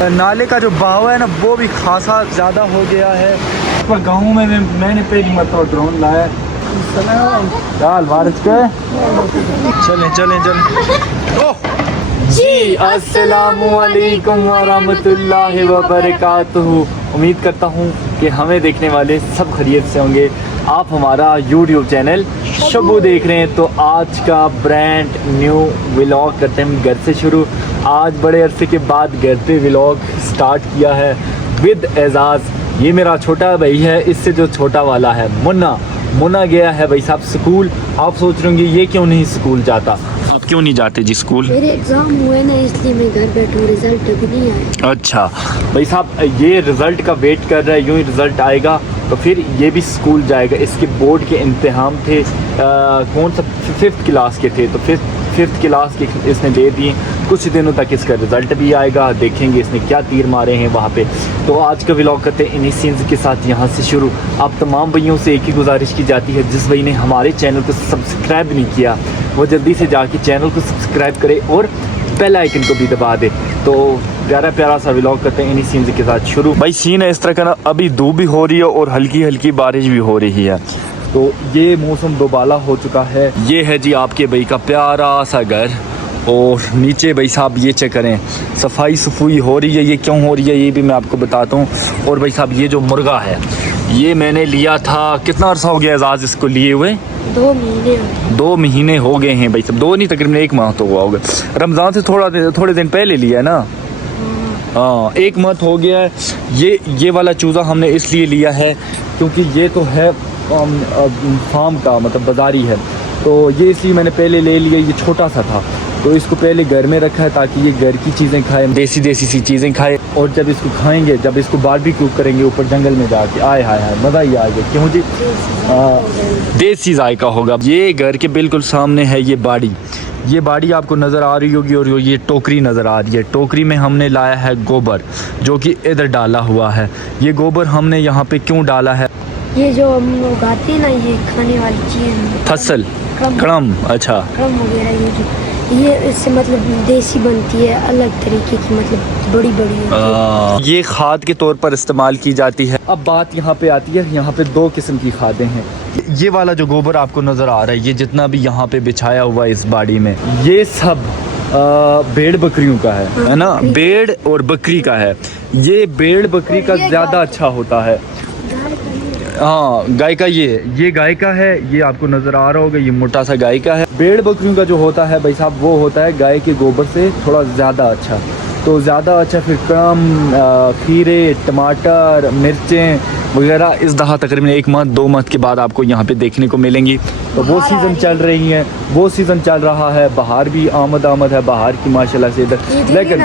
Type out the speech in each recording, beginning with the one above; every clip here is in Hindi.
नाले का जो बहाव है ना वो भी खासा ज़्यादा हो गया है। पर गाँव में मैंने पहली मरतबा ड्रोन लाया। चाल बारिश के चलें चलें चलें। जी अस्सलामु अलैकुम व रहमतुल्लाहि व बरकातुहू। उम्मीद करता हूँ कि हमें देखने वाले सब खैरियत से होंगे। आप हमारा YouTube चैनल शबू देख रहे हैं। तो आज का ब्रांड न्यू व्लॉग करते हैं हम घर से शुरू। आज बड़े अरसे के बाद घर पे व्लॉग स्टार्ट किया है विद एजाज़। ये मेरा छोटा भाई है, इससे जो छोटा वाला है मुन्ना गया है भाई साहब स्कूल। आप सोच रहे होंगे ये क्यों नहीं स्कूल जाता। आप क्यों नहीं जाते जी स्कूल? मेरे एग्जाम हुए ना, इसलिए मैं घर बैठूँ, रिजल्ट अभी नहीं आया। अच्छा भाई साहब, ये रिज़ल्ट का वेट कर रहा है। यूँ ही रिज़ल्ट आएगा तो फिर ये भी स्कूल जाएगा। इसके बोर्ड के इम्तिहान थे, कौन सा 5th क्लास के थे, तो 5th क्लास के इसने दे दिए। कुछ दिनों तक इसका रिज़ल्ट भी आएगा, देखेंगे इसने क्या तीर मारे हैं वहाँ पे। तो आज का व्लॉग करते हैं इन्हीं सीन्स के साथ यहाँ से शुरू। आप तमाम भाइयों से एक ही गुजारिश की जाती है, जिस भाई ने हमारे चैनल को सब्सक्राइब नहीं किया वो जल्दी से जाके चैनल को सब्सक्राइब करे और बेल आइकन को भी दबा दे। तो प्यारा प्यारा सा व्लॉग करते हैं इन्हीं सीन्स के साथ शुरू। भाई सीन है इस तरह का ना, अभी धूप भी हो रही है और हल्की हल्की बारिश भी हो रही है। तो ये मौसम दोबाला हो चुका है। ये है जी आपके भाई का प्यारा सा घर और नीचे भाई साहब ये चेक करें, सफाई सफुई हो रही है। ये क्यों हो रही है ये भी मैं आपको बताता हूँ। और भाई साहब ये जो मुर्गा है ये मैंने लिया था, कितना अर्सा हो गया एजाज़ इसको लिए हुए? 2 महीने। 2 महीने हो गए हैं भाई साहब, 2 नहीं तकरीबन 1 माह तो हुआ होगा। रमज़ान से थोड़े दिन पहले लिया है ना। हाँ 1 माह हो गया है। ये वाला चूज़ा हमने इसलिए लिया है क्योंकि ये तो है फार्म का, मतलब बाज़ारी है। तो ये इसलिए मैंने पहले ले लिया। ये छोटा सा था तो इसको पहले घर में रखा है ताकि ये घर की चीज़ें खाए, देसी सी चीज़ें खाए। और जब इसको खाएंगे, जब इसको बारबेक्यू करेंगे ऊपर जंगल में जाके, आए हाय हाय मज़ा ही आ गया। क्यों जी? देसी जायका होगा। ये घर के बिल्कुल सामने है ये बाड़ी आपको नज़र आ रही होगी। और ये टोकरी नज़र आ रही है। टोकरी में हमने लाया है गोबर जो कि इधर डाला हुआ है। ये गोबर हमने यहाँ पे क्यों डाला है? ये जो हम उगाते हैं ना, ये खाने वाली चीज़, फसल क्रम। अच्छा क्रम वगैरह, ये इससे मतलब देसी बनती है, अलग तरीके की, मतलब बड़ी बड़ी ये खाद के तौर पर इस्तेमाल की जाती है। अब बात यहाँ पे आती है, यहाँ पे 2 किस्म की खादें हैं। ये वाला जो गोबर आपको नज़र आ रहा है, ये जितना भी यहाँ पे बिछाया हुआ है इस बाड़ी में, ये सब भेड़ बकरियों का है ना, भेड़ और बकरी का है। ये भेड़ बकरी का ज़्यादा अच्छा होता है। हाँ गाय का ये गाय का है। ये आपको नज़र आ रहा होगा, ये मोटा सा गाय का है। भेड़ बकरियों का जो होता है भाई साहब वो होता है गाय के गोबर से थोड़ा ज़्यादा अच्छा। तो ज़्यादा अच्छा फिर कम खीरे, टमाटर, मिर्चें वगैरह इस दफ़ा तकरीबन 1 माह 2 माह के बाद आपको यहाँ पे देखने को मिलेंगी। तो वो सीज़न चल रही है, वो सीज़न चल रहा है। बाहर भी आमद है बाहर की माशाल्लाह से इधर। लेकिन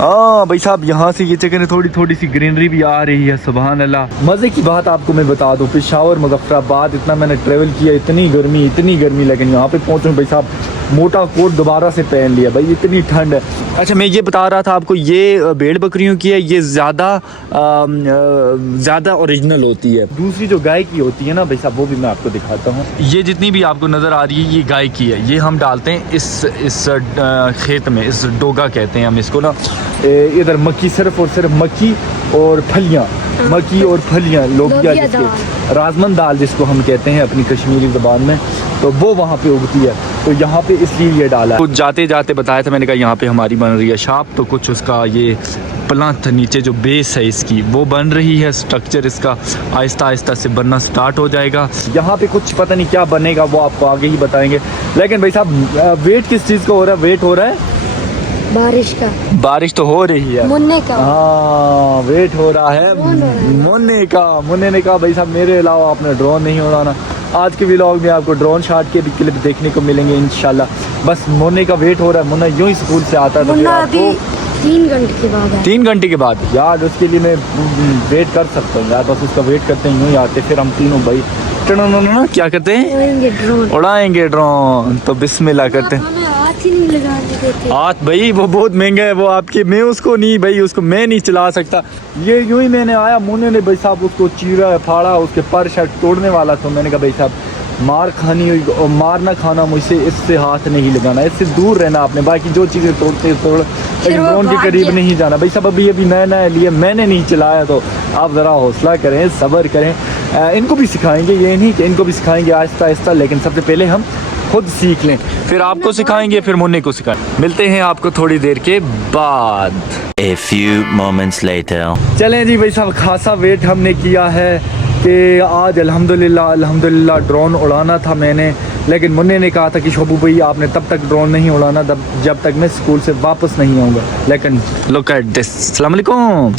हाँ भाई साहब यहाँ से ये चक्कर थोड़ी सी ग्रीनरी भी आ रही है। सुभान अल्लाह। मज़े की बात आपको मैं बता दूँ, पेशावर मुज़फ़्फ़राबाद इतना मैंने ट्रेवल किया, इतनी गर्मी, लेकिन यहाँ पे पहुँचूँ भाई साहब मोटा कोट दोबारा से पहन लिया भाई, इतनी ठंड है। अच्छा मैं ये बता रहा था आपको, ये भेड़ बकरियों की है, ये ज़्यादा ओरिजिनल होती है। दूसरी जो गाय की होती है ना भाई साहब वो भी मैं आपको दिखाता हूँ। ये जितनी भी आपको नज़र आ रही है ये गाय की है। ये हम डालते हैं इस खेत में, इस डोगा कहते हैं हम इसको ना। इधर मक्की, सिर्फ और सिर्फ मक्की और फलियाँ, लोबिया जिसके राजमन दाल जिसको हम कहते हैं अपनी कश्मीरी ज़बान में, तो वो वहाँ पे उगती है। तो यहाँ पे इसलिए ये डाला है। कुछ जाते बताया था मैंने कहा यहाँ पे हमारी बन रही है शॉप। तो कुछ उसका ये प्लांट नीचे जो बेस है इसकी वो बन रही है। स्ट्रक्चर इसका आहिस्ता से बनना स्टार्ट हो जाएगा। यहाँ पे कुछ पता नहीं क्या बनेगा, वो आपको आगे ही बताएंगे। लेकिन भाई साहब वेट किस चीज़ का हो रहा है? वेट हो रहा है बारिश का। बारिश तो हो रही है, मुन्ने का। हाँ वेट हो रहा है मुन्ने का। मुन्ने ने कहा भाई साहब मेरे अलावा आपने ड्रोन नहीं उड़ाना। आज के व्लॉग में आपको ड्रोन शॉट के भी क्लिप देखने को मिलेंगे इंशाल्लाह। बस मुन्ने का वेट हो रहा है। मुन्ना यूं ही स्कूल से आता है तो अभी 3 घंटे के बाद है। 3 घंटे के बाद यार उसके लिए मैं वेट कर सकता हूँ यार। बस उसका वेट करते हैं, यूँ ही आते। फिर हम तीनों भाई क्या करते हैं? उड़ाएंगे ड्रोन। तो बिस्मिल्लाह करते हैं। हाथ ही नहीं लगाने देते। हाथ भाई वो बहुत महंगा है, वो आपके, मैं उसको नहीं भाई, उसको मैं नहीं चला सकता। ये यूं ही मैंने आया, मुन्ने ने भाई साहब उसको चीरा फाड़ा, उसके पर शर्ट तोड़ने वाला था। मैंने कहा भाई साहब मार खानी हुई और मार ना खाना मुझसे, इससे हाथ नहीं लगाना, इससे दूर रहना आपने। बाकी जो चीज़ें तोड़ते तोड़, लेकिन ड्रोन के करीब नहीं जाना भाई। सब अभी अभी नया नया लिए, मैंने नहीं चलाया, तो आप ज़रा हौसला करें, सब्र करें। इनको भी सिखाएंगे, ये नहीं कि इनको भी सिखाएंगे आहिस्ता आहिस्ता, लेकिन सबसे पहले हम खुद सीख लें, फिर आपको सिखाएंगे, फिर मुन्ने को सिखाएंगे। मिलते हैं आपको थोड़ी देर के बाद। A few moments later. चलें जी भाई साहब, खासा वेट हमने किया है कि आज अल्हम्दुलिल्लाह ड्रोन उड़ाना था मैंने, लेकिन मुन्ने ने कहा था कि शोबू भाई आपने तब तक ड्रोन नहीं उड़ाना जब तक मैं स्कूल से वापस नहीं आऊँगा। लेकिन लुक एट दिस। अस्सलाम वालेकुम,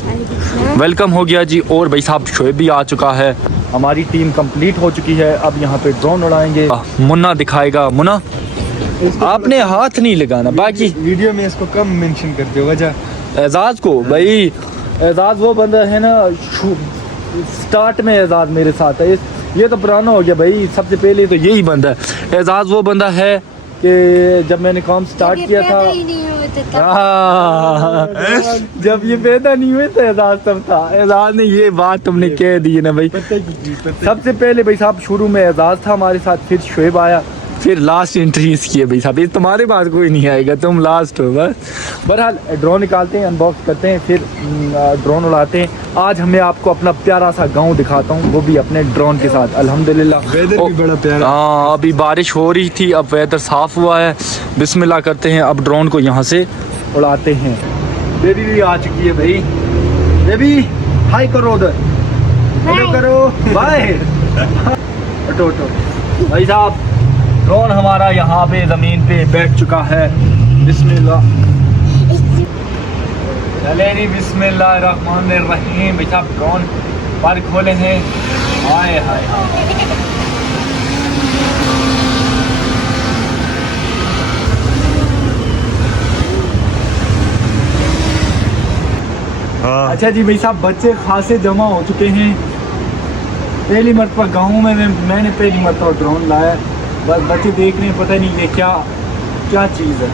वेलकम हो गया जी। और भाई साहब शोएब भी आ चुका है, हमारी टीम कंप्लीट हो चुकी है। अब यहाँ पे ड्रोन उड़ाएंगे, मुन्ना दिखाएगा। मुन्ना आपने हाथ नहीं लगाना, बाकी वीडियो में इसको कम मेंशन करते हो वजह। एजाज को भाई, एजाज वो बंदा है ना, स्टार्ट में एजाज मेरे साथ है, ये तो पुराना हो गया भाई। सबसे पहले तो यही बंदा है एजाज, वो बंदा है कि जब मैंने काम स्टार्ट किया था, जब ये पैदा नहीं हुए तो एजाज तब था। एजाज ने ये बात तुमने कह दी ना भाई। सबसे पहले भाई साहब शुरू में एजाज था हमारे साथ, फिर शोएब आया, फिर लास्ट एंट्री इसकी है भाई साहब। ये तुम्हारे पास कोई नहीं आएगा, तुम लास्ट हो बस। बहरहाल ड्रोन निकालते हैं, अनबॉक्स करते हैं, फिर ड्रोन उड़ाते हैं। आज मैं आपको अपना प्यारा सा गांव दिखाता हूँ, वो भी अपने ड्रोन के साथ। अल्हम्दुलिल्लाह वेदर भी बड़ा प्यारा। हाँ, अभी बारिश हो रही थी, अब वेदर साफ़ हुआ है। बिस्मिल्लाह करते हैं, अब ड्रोन को यहाँ से उड़ाते हैं। बेबी भी आ चुकी है भाई। बेबी हाय करो, उधर हेलो करो, बाय। हटो हटो भाई साहब, ड्रोन हमारा यहाँ पे ज़मीन पे बैठ चुका है। बिस्मिल्लाह, चले जी, बिस्मिल्लाहिर्रहमानिर्रहीम। भाई साहब ड्रोन पर खोले हैं, हाय हाय हाय। अच्छा जी भाई साहब, बच्चे खासे जमा हो चुके हैं। पहली मरतबा गाँव में मैंने पहली मरतबा ड्रोन लाया, बस बच्चे देख रहे हैं, पता नहीं ये क्या क्या चीज़ है।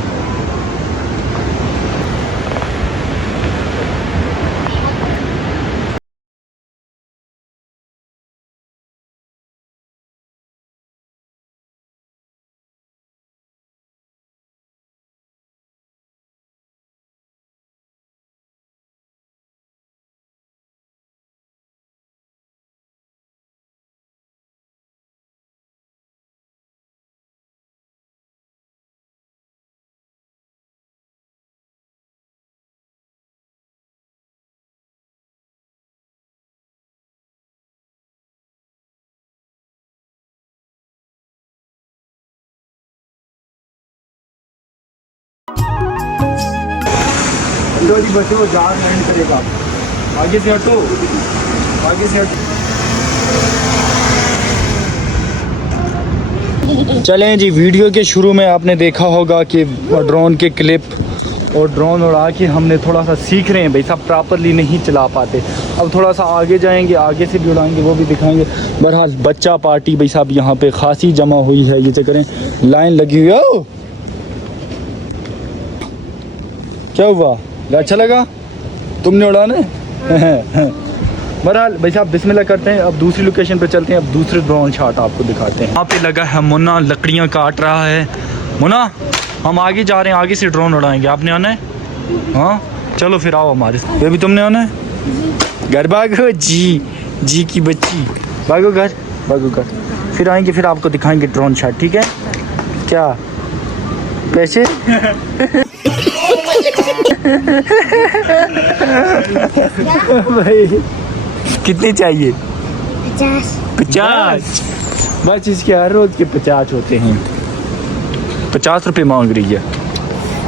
जी बच्चों, जहाज लैंड करेगा, आगे से हटो, आगे से हटो। चलें जी, वीडियो के शुरू में आपने देखा होगा कि ड्रोन के क्लिप और ड्रोन उड़ा के हमने थोड़ा सा सीख रहे हैं भाई साहब, प्रॉपरली नहीं चला पाते। अब थोड़ा सा आगे जाएंगे, आगे से भी उड़ाएंगे, वो भी दिखाएंगे। बहरहाल बच्चा पार्टी भाई साहब यहाँ पे खासी जमा हुई है, ये चक्करें लाइन लगी हुई है। क्या हुआ, अच्छा लगा तुमने उड़ाने? बहरहाल भाई साहब बिस्मिल्लाह करते हैं, अब दूसरी लोकेशन पे चलते हैं, अब दूसरे ड्रोन शॉट आपको दिखाते हैं। यहाँ पे लगा है मुन्ना, लकड़ियाँ काट रहा है। मुन्ना हम आगे जा रहे हैं, आगे से ड्रोन उड़ाएंगे, आपने आना है? हाँ चलो फिर आओ हमारे साथ। ये भी तुमने आना है? घर भागो जी, जी की बच्ची, भागो घर, भागो घर। फिर आएंगे, फिर आपको दिखाएंगे ड्रोन शॉट, ठीक है? क्या पैसे? भाई कितने चाहिए? 50। बस इसके हर रोज के 50 होते हैं। 50 रुपए मांग रही है।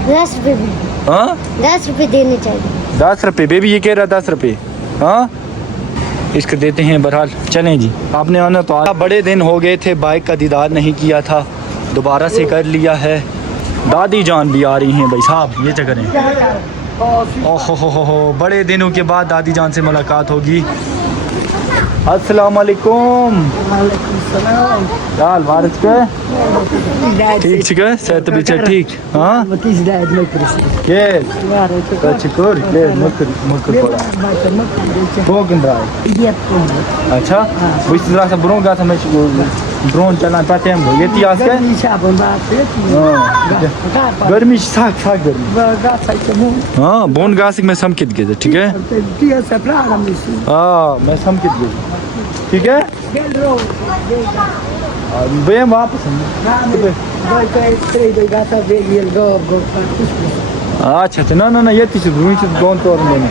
10 रुपए भी। हाँ 10 रुपए देने चाहिए। 10 रुपए बेबी, ये कह रहा 10 रुपए। हाँ इसको देते हैं। बहरहाल चलें जी, आपने आना तो आ। बड़े दिन हो गए थे, बाइक का दीदार नहीं किया था, दोबारा से कर लिया है। दादी जान भी आ रही हैं भाई साहब, ये चक्कर है। ओहो हो, बड़े दिनों के बाद दादी जान से मुलाकात होगी। अस्सलाम वालेकुम। यार वारिस के ठीक ठीक है सेहत पीछे ठीक हाँ के तो शुक्र के मुकर पड़ा वो किन रहा है अच्छा वो इस तरह से ब्रोन का समय ड्रोन चलाना पाते हैं ये तियास के गर्मी साग साग गर्मी हाँ बोन गासिक में समकित गए ठीक है हाँ मैं समकित गई ठीक है भैया वापस अच्छा अच्छा ना ये दोन तौर में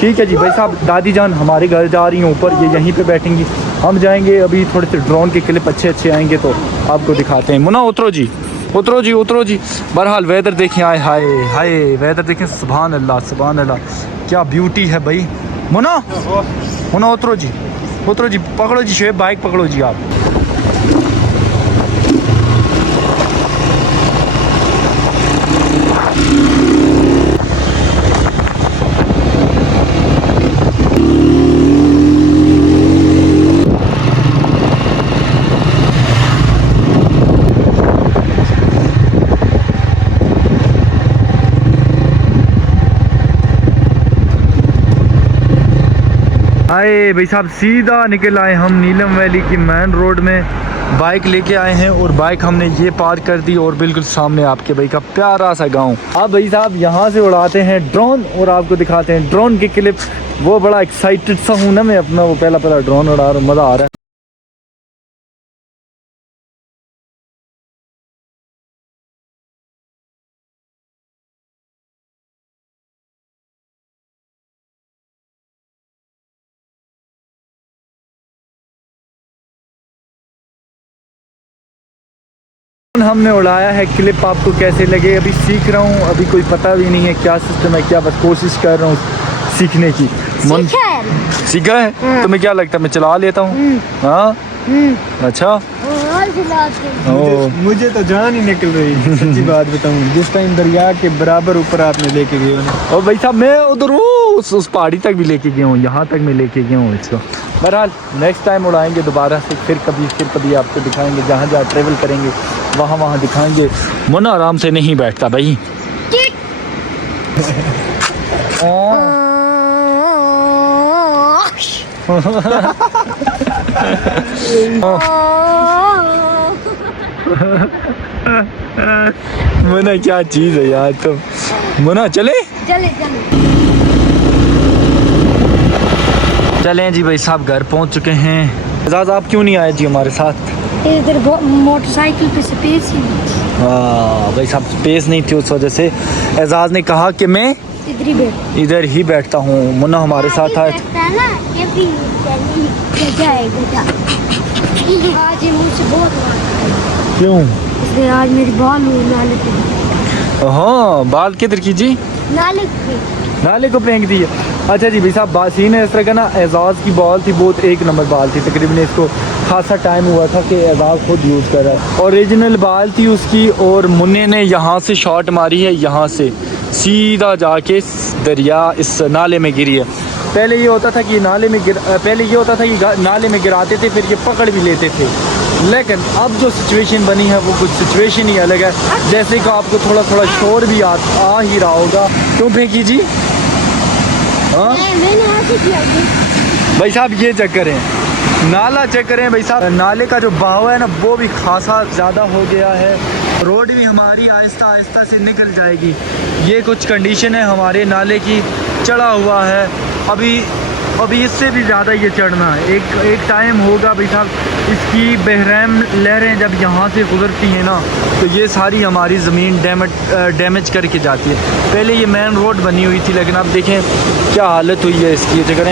ठीक है जी भाई साहब दादी जान हमारे घर जा रही हैं ऊपर ये यहीं पे बैठेंगी हम जाएंगे अभी थोड़े से ड्रोन के क्लिप अच्छे आएंगे तो आपको दिखाते हैं मुन्ना उतरो जी बहरहाल वेदर देखें आए हाय हाय वेदर देखें सुभान अल्लाह क्या ब्यूटी है भाई मुन्ना उतरो जी पकड़ो जी शेब बाइक पकड़ो जी आप आए भाई साहब सीधा निकल आए हम नीलम वैली की मेन रोड में बाइक लेके आए हैं और बाइक हमने ये पार्क कर दी और बिल्कुल सामने आपके भाई का प्यारा सा गांव। अब भाई साहब यहाँ से उड़ाते हैं ड्रोन और आपको दिखाते हैं ड्रोन की क्लिप। वो बड़ा एक्साइटेड सा हूँ ना मैं अपना वो पहला ड्रोन उड़ा रहा हूँ मज़ा आ रहा है। हमने उड़ाया है क्लिप आपको कैसे लगे अभी सीख रहा हूँ अभी कोई पता भी नहीं है क्या सिस्टम है क्या बस कोशिश कर रहा हूँ सीखने की सीखा है तुम्हें क्या लगता है मैं चला लेता हूँ हाँ अच्छा मुझे तो जान ही निकल रही सच्ची बात बताऊं जिस टाइम दरिया के बराबर ऊपर आपने लेके गए हो और भाई साहब मैं उधर उस पहाड़ी तक भी लेके गया हूँ यहाँ तक मैं लेके गया हूँ इसको। बहरहाल नेक्स्ट टाइम उड़ाएंगे दोबारा से फिर कभी आपको दिखाएंगे जहाँ ट्रेवल करेंगे वहाँ दिखाएंगे। मुन्ना आराम से नहीं बैठता भाई मुन्ना क्या चीज़ है यार तुम मुन्ना चले जी भाई साहब घर पहुंच चुके हैं। एजाज आप क्यों नहीं आए जी हमारे साथ इधर मोटरसाइकिल पे स्पेस ही नहीं हाँ भाई साहब स्पेस नहीं थी उस वजह से एजाज ने कहा कि मैं इधर ही बैठता हूँ मुन्ना हमारे साथ आए आज मुझसे बहुत क्यों इसलिए आज मेरी बाल नाले पे हाँ बाल किधर की जी नाले को फेंक दिए। अच्छा जी भाई साहब सीन है इस तरह का ना एजाज की बॉल थी बहुत एक नंबर बाल थी तकरीबन इसको खासा टाइम हुआ था कि एजाज खुद यूज़ कर रहा है ओरिजिनल बाल थी उसकी और मुन्ने ने यहाँ से शॉट मारी है यहाँ से सीधा जाके दरिया इस नाले में गिरी है। पहले ये होता था कि नाले में नाले में गिराते थे फिर ये पकड़ भी लेते थे लेकिन अब जो सिचुएशन बनी है वो कुछ सिचुएशन ही अलग है जैसे कि आपको थोड़ा शोर भी आ ही रहा होगा। क्यों फेंकी जी हाँ भाई साहब ये चक्कर है नाला चक्कर है भाई साहब नाले का जो बहाव है ना वो भी खासा ज़्यादा हो गया है रोड भी हमारी आहिस्ता आहिस्ता से निकल जाएगी। ये कुछ कंडीशन है हमारे नाले की चढ़ा हुआ है अभी इससे भी ज़्यादा ये चढ़ना है एक टाइम होगा भाई साहब इसकी बहरैम लहरें जब यहाँ से गुजरती हैं ना तो ये सारी हमारी ज़मीन डैमेज करके जाती है। पहले ये मेन रोड बनी हुई थी लेकिन अब देखें क्या हालत हुई है इसकी जगह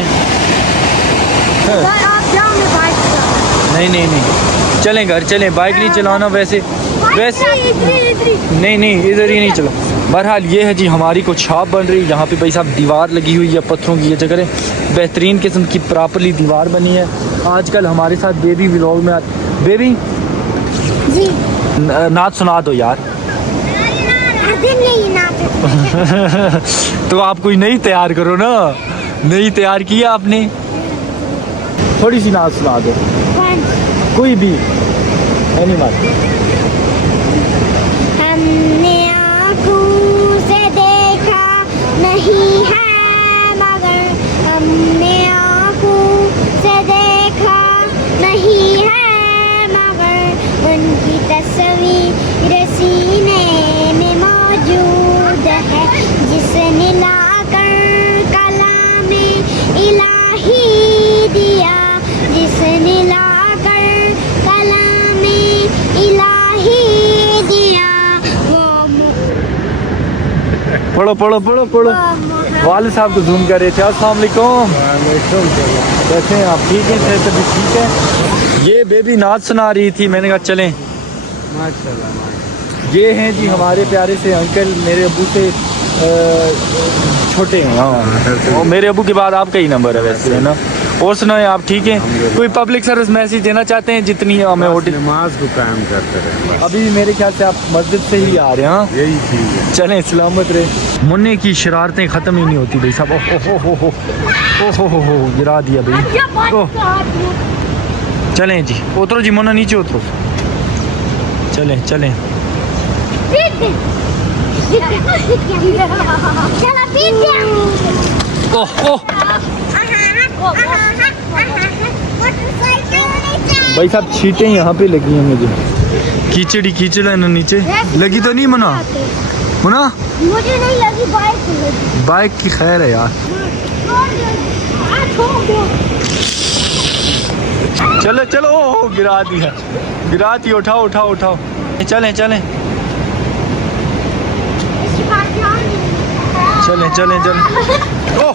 नहीं चलें घर चलें बाइक नहीं चलाना वैसे नहीं इधर ही नहीं चला। बहरहाल ये है जी हमारी कुछ शॉप बन रही है यहाँ पे भाई साहब दीवार लगी हुई है पत्थरों की ये जगह बेहतरीन किस्म की प्रॉपरली दीवार बनी है। आजकल हमारे साथ बेबी व्लॉग में बेबी जी नाच सुना दो यार तो आप कोई नई तैयार करो ना नई तैयार किया आपने थोड़ी सी नाच सुना दो, Once कोई भी एनिमल। हमने आँखों से देखा नहीं है मगर हमने आँखों से देखा नहीं है मगर उनकी तस्वीर सीने में मौजूद है जिसने लाकर कलामे इलाही दिया, जिसने लाकर कलामे इलाही दिया वो पढ़ो पढ़ो पढ़ो पढ़ो। वाले साहब को जूम कर रहे थे। अस्सलाम वालेकुम, कैसे हैं आप? ठीक हैं, सेहत अभी ठीक है? ये बेबी नाच सुना रही थी, मैंने कहा चलें। ये हैं जी हमारे प्यारे से अंकल, मेरे अबू से छोटे हैं। हाँ, और मेरे अबू के बाद आपका ही नंबर है वैसे, है ना? और सुनाएं, आप ठीक हैं? कोई पब्लिक सर्विस मैसेज देना चाहते हैं? जितनी हमें नमाज को कायम करते रहे, अभी मेरे ख्याल से आप मस्जिद से ही आ रहे हैं। हाँ, यही चीज़ है। चलें, सलामत रहे। मुन्ने की शरारतें ख़त्म ही नहीं होती भाई साहब। ओहो गिरा दिया भाई। ओह, चलें जी, उतरो जी मुन्ना, नीचे उतरो। चलें चलें। ओह ओह भाई साहब, छींटें यहाँ पे लगी हैं मुझे। कीचड़ी कीचड़ है ना नीचे लगी तो नहीं? मुन्ना मुन्ना, मुझे नहीं लगी, बाइक को लगी। बाइक की खैर है यार। चलो चलो, ओह गिरा दिया, गिरा दिया। उठाओ उठाओ उठाओ, चलें चलें चलें चलें चलें। ओह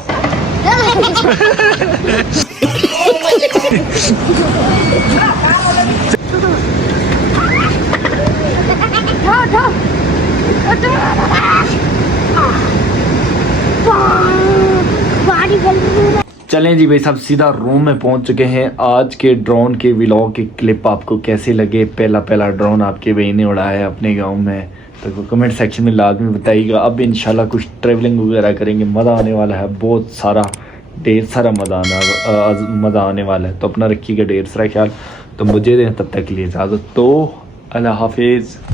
चलें जी भाई साहब, सीधा रूम में पहुंच चुके हैं। आज के ड्रोन के व्लॉग के क्लिप आपको कैसे लगे? पहला ड्रोन आपके भाई ने उड़ाया है अपने गांव में, तो कमेंट सेक्शन में लाजमी बताइएगा। अब इंशाल्लाह कुछ ट्रैवलिंग वगैरह करेंगे, मज़ा आने वाला है, बहुत सारा ढेर सारा मज़ा आने वाला है। तो अपना रखिएगा ढेर सारा ख्याल। तो मुझे दें तब तक के लिए इजाज़त, तो अल्लाह हाफिज़।